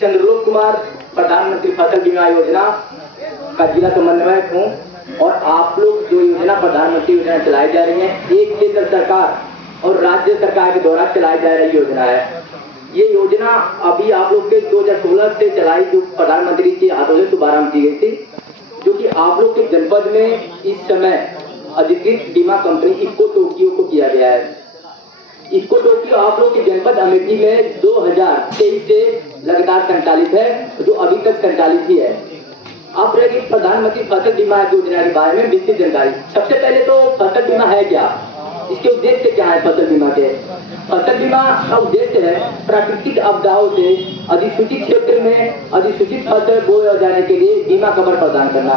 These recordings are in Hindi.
चंद्रलोक कुमार, प्रधानमंत्री फसल बीमा योजना का जिला समन्वयक हूँ। और आप लोग जो योजना प्रधानमंत्री योजना चलाई जा रही है, एक केंद्र सरकार और राज्य सरकार के द्वारा चलाई जा रही योजना है। ये योजना अभी आप लोग के 2016 से चलाई, जो प्रधानमंत्री के हाथों से शुभारंभ की गई थी, जो कि आप लोग के जनपद में इस समय अधिकृत बीमा कंपनी इक्को टोक्यो को किया गया है। इक्को टोक्यो आप लोग के जनपद अमेठी में 2023 से लगातार संचालित है, जो अभी तक संचालित ही है। आप रहेगी प्रधानमंत्री फसल बीमा योजना के बारे में विस्तृत जानकारी। सबसे पहले तो फसल बीमा है क्या, इसके उद्देश्य क्या है। फसल बीमा के फसल बीमा का उद्देश्य है प्राकृतिक आपदाओं से अधिसूचित क्षेत्र में अधिसूचित फसल बोए जाने के लिए बीमा कवर प्रदान करना।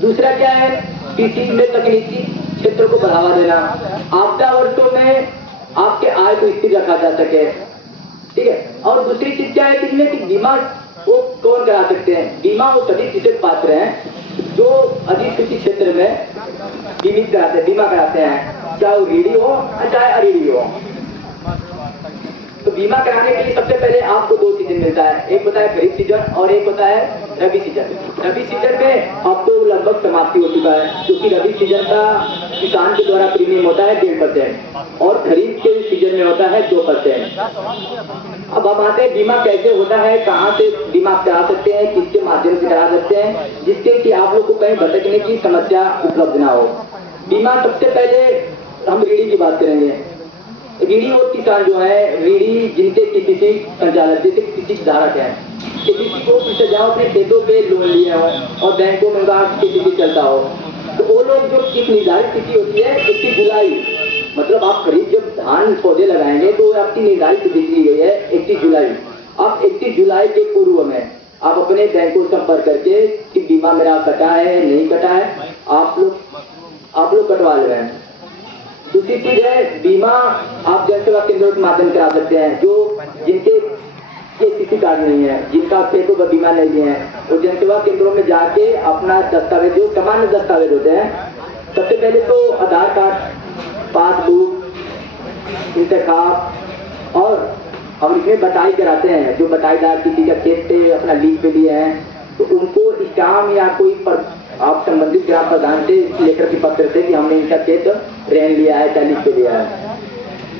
दूसरा क्या है, कृषि में तकनीकी क्षेत्र को बढ़ावा देना, आपदा वर्षों में आपके आय को स्थिर रखा जा सके, ठीक है। और दूसरी चीज क्या है कि बीमा वो कौन करा सकते हैं। बीमा वो सभी विशेष पात्र हैं जो अधिसूचित क्षेत्र में बीमा कराते हैं, चाहे वो रीढ़ी हो चाहे अरीढ़ी हो। तो बीमा कराने के लिए सबसे पहले आपको 2 सीजन मिलता है, एक होता है खरीफ सीजन और एक होता है रबी सीजन। रबी सीजन में अब तो लगभग समाप्ति हो चुका है, क्योंकि रबी सीजन का किसान के द्वारा प्रीमियम होता है 1.5% और खरीफ के सीजन में होता है 2%। अब हम आते हैं बीमा कैसे होता है, कहाँ से बीमा करा सकते हैं, किसके माध्यम से करा सकते हैं, जिससे कि आप लोग को कहीं भटकने की समस्या उपलब्ध ना हो। बीमा सबसे पहले हम रीढ़ी की बात करेंगे। रीढ़ी वो किसान जो है, रीढ़ी जिनके किसी संचालक जैसे किसी धारक है, किसी को किसी जगह अपने खेतों पे लोन लिया हो और बैंकों में किसी चलता हो, तो वो लोग जो एक निर्धारित तिथि होती है 31 जुलाई, मतलब आप करीब जब धान पौधे लगाएंगे तो आपकी निर्धारित तिथि दी गई है 31 जुलाई। आप 31 जुलाई के पूर्व में आप अपने बैंक को संपर्क करके कि बीमा मेरा कटा है नहीं कटा है, आप लोग कटवा ले रहे हैं। दूसरी चीज है, बीमा आप जन सेवा केंद्रों के माध्यम से करा सकते हैं, जो जिनके किसी कार्ड नहीं है, जिनका खेतों पर बीमा नहीं है, वो जन सेवा केंद्रों में जाके अपना दस्तावेज, जो सामान्य दस्तावेज होते हैं, सबसे पहले तो आधार कार्ड, पासबुक, इंतखाब और हम इसमें बटाई कराते हैं। जो बटाईदार किसी का खेत पे अपना लीज पे लिए हैं, तो उनको स्टाम्प या कोई आप संबंधित ग्राम प्रधान से लेटर के पत्र से कि हमने इनका खेत रेन लिया है, लीज पे लिया है,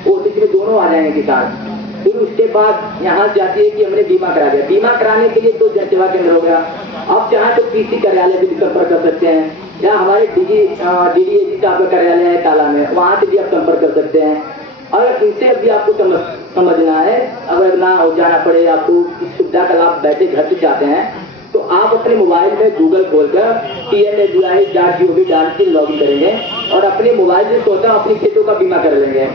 वो इसमें दोनों आ जाएंगे किसान। फिर उसके बाद यहाँ से आती है कि हमने बीमा करा दिया। बीमा कराने के लिए तो जन सेवा केंद्र हो गया, आप चाहें तो कृषि कार्यालय से भी संपर्क कर सकते हैं, या हमारे DDAG साहब का कार्यालय है ताला में, वहाँ से भी आप संपर्क कर सकते हैं। अगर इनसे अभी आपको समझना है, अगर ना हो जाना पड़े, आपको इस सुविधा का लाभ बैठे घर से चाहते हैं, तो आप अपने मोबाइल में गूगल खोलकर PNSBI.gov डाल के लॉगिन करेंगे और अपने मोबाइल से स्वतः अपने खेतों का बीमा कर लेंगे।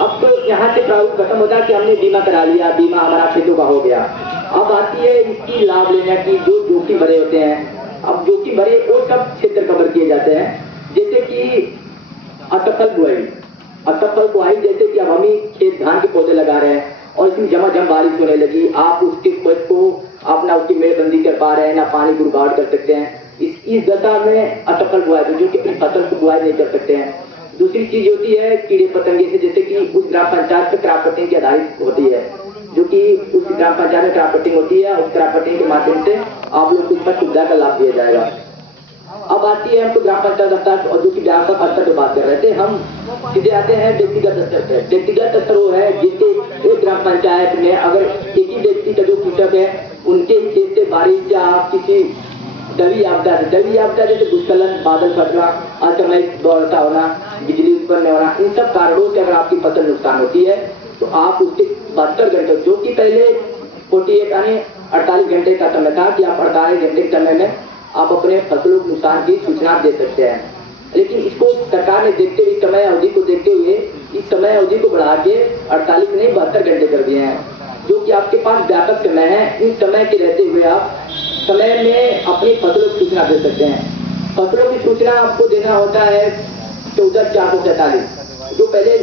अब तो यहाँ से प्रारूप खत्म होता है कि हमने बीमा करा लिया, बीमा हमारा खेतों का हो गया। अब आती है इसकी लाभ लेने की, जो जोखिम भरे होते हैं। अब जोखिम भरे वो सब क्षेत्र कवर किए जाते हैं, जैसे कि असफल बुआई, जैसे कि अब हम ही खेत धान के पौधे लगा रहे हैं और इसमें झमाझम बारिश होने लगी, आप उसके खेत को अपना उसकी मेड़बंदी कर पा रहे हैं ना, पानी की रुकावट कर सकते हैं, इस दशा में असफल बुआई, जो कि अपनी फसल को बुआई नहीं कर सकते हैं। दूसरी चीज होती है कीड़े पतंगे से, जैसे कि उस ग्राम पंचायत पे क्रॉप कटिंग की आधारित होती है, जो कि उस ग्राम पंचायत में क्रॉप कटिंग होती है, उस क्रॉप कटिंग के माध्यम से आप लोग को इस पर सुविधा का लाभ दिया जाएगा। अब आती है हम तो ग्राम पंचायत स्तर और जो कि व्यापक स्तर पर बात कर रहे थे, हम सीधे आते हैं व्यक्तिगत स्तर पे। व्यक्तिगत स्तर वो है जिसके एक ग्राम पंचायत में अगर एक ही व्यक्ति का जो कृषक है, उनके खेत से बारिश या किसी दवी आपदा जैसे भूस्खलन, बादल फटना, असामयिक वर्षा होना, बिजली उत्पन्न होना, इन सब कारणों से अगर आपकी फसल नुकसान होती है तो आप उसके 72 घंटे, जो कि पहले 48 यानी 48 घंटे का समय था, कि आप 48 घंटे के समय में आप अपने फसलों के नुकसान की सूचना दे सकते हैं। लेकिन इसको सरकार ने देखते हुए, समय अवधि को देखते हुए इस समय अवधि को बढ़ा के 48 नहीं 72 घंटे कर दिए हैं, जो कि आपके पास व्यापक समय है। इस समय के रहते हुए आप समय में अपनी फसलों की सूचना दे सकते हैं। फसलों की सूचना आपको देना होता है 14,443, जो पहले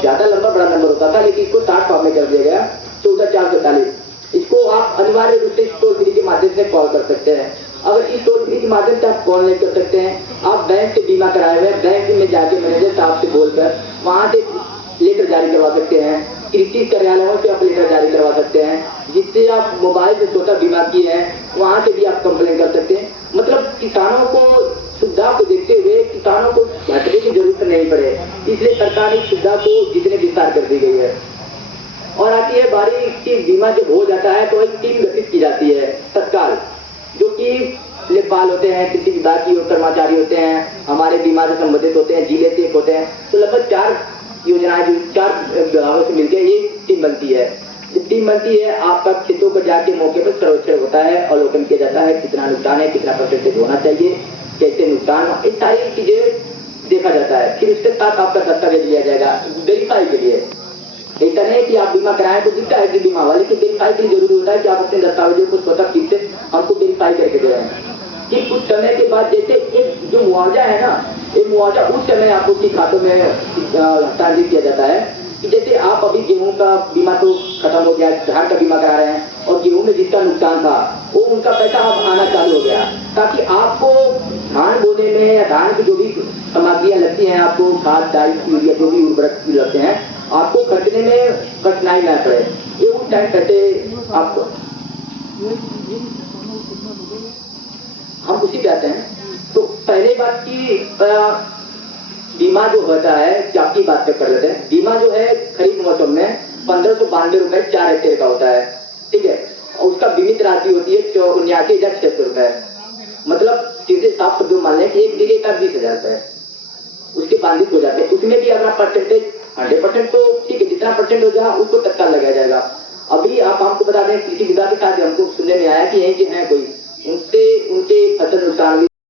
ज्यादा लंबा बड़ा नंबर होता था, लेकिन इसको 60 फॉर्म में कर दिया गया 14,443। इसको आप अनिवार्य रूप से टोल फ्री के माध्यम से कॉल कर सकते हैं। अगर इस टोल फ्री के माध्यम से आप कॉल नहीं कर सकते हैं, आप बैंक से बीमा कराए हुए बैंक में जाके मैनेजर साहब से बोलकर वहां से लेटर जारी करवा सकते हैं, कृषि कार्यालयों से आप लेटर जारी करवा सकते हैं, जिससे जिससे आप मोबाइल से छोटा बीमा किए हैं वहां से भी आप कंप्लेन कर सकते हैं। मतलब किसानों को सुविधा को देखते हुए किसानों को घटने की जरूरत नहीं पड़े, इसलिए सरकार इस सुविधा को जितने विस्तार कर दी गई है। और आती है बारी की बीमा जब हो जाता है तो एक टीम गठित की जाती है तत्काल, जो कि लेखपाल होते हैं, कृषि विभाग की कर्मचारी होते हैं, हमारे बीमा से संबंधित होते हैं, जिले से एक होते हैं। तो लगभग 4 योजनाएं जो 4 विभागों से मिलकर ये टीम बनती है। जब टीम बनती है आपका खेतों पर जाके मौके पर सर्वेक्षण होता है, अवलोकन किया जाता है, कितना नुकसान है, कितना परसेंटेज होना चाहिए, कैसे नुकसान, ये सारी चीजें देखा जाता है। फिर उसके साथ आपका दस्तावेज लिया जाएगा वेरीफाई के लिए। ऐसा नहीं है कि आप बीमा कराएं तो दिखता है कि बीमा वाले, लेकिन वेरीफाई के लिए जरूरी होता है कि आप अपने दस्तावेजों को स्वतः ठीक से हमको वेरीफाई करके दे रहे हैं कि कुछ समय के बाद जैसे एक जो मुआवजा है ना, ये मुआवजा उस समय आपको की खातों में हस्तांतरित किया जाता है कि जैसे आप अभी गेहूं का बीमा तो खत्म हो गया, धान का बीमा करा रहे हैं और गेहूं में जिसका नुकसान था वो उनका पैसा अब आना चालू हो गया, ताकि आपको धान बोने में या धान की जो भी सामग्रियां लगती हैं, आपको खाद डाई यूरिया जो भी उर्वरक लगते हैं, आपको खरीदने में कठिनाई न पड़े। ये उस टाइम पैसे आपको हम उसी पे आते हैं। तो पहले बात की बीमा जो होता है, आपकी बात कर लेते हैं। बीमा जो है खरीफ मौसम में 1592 रुपए 4 हेक्टेयर का होता है, ठीक है, और उसका बीमित राशि होती है 79,600 रुपए। मतलब सीधे साफ शब्दों मान लें कि 1 बीघे का 20,000 रुपए उसके बाधित हो जाते हैं। उसमें भी अगर परसेंटेज 100% तो ठीक है, जितना परसेंट हो जाए उसको तत्काल लगाया जाएगा। अभी आप हमको बता दें, कृषि विभाग के साथ हमको सुनने में आया कि यही जो है कोई उनसे उनके फसल नुकसान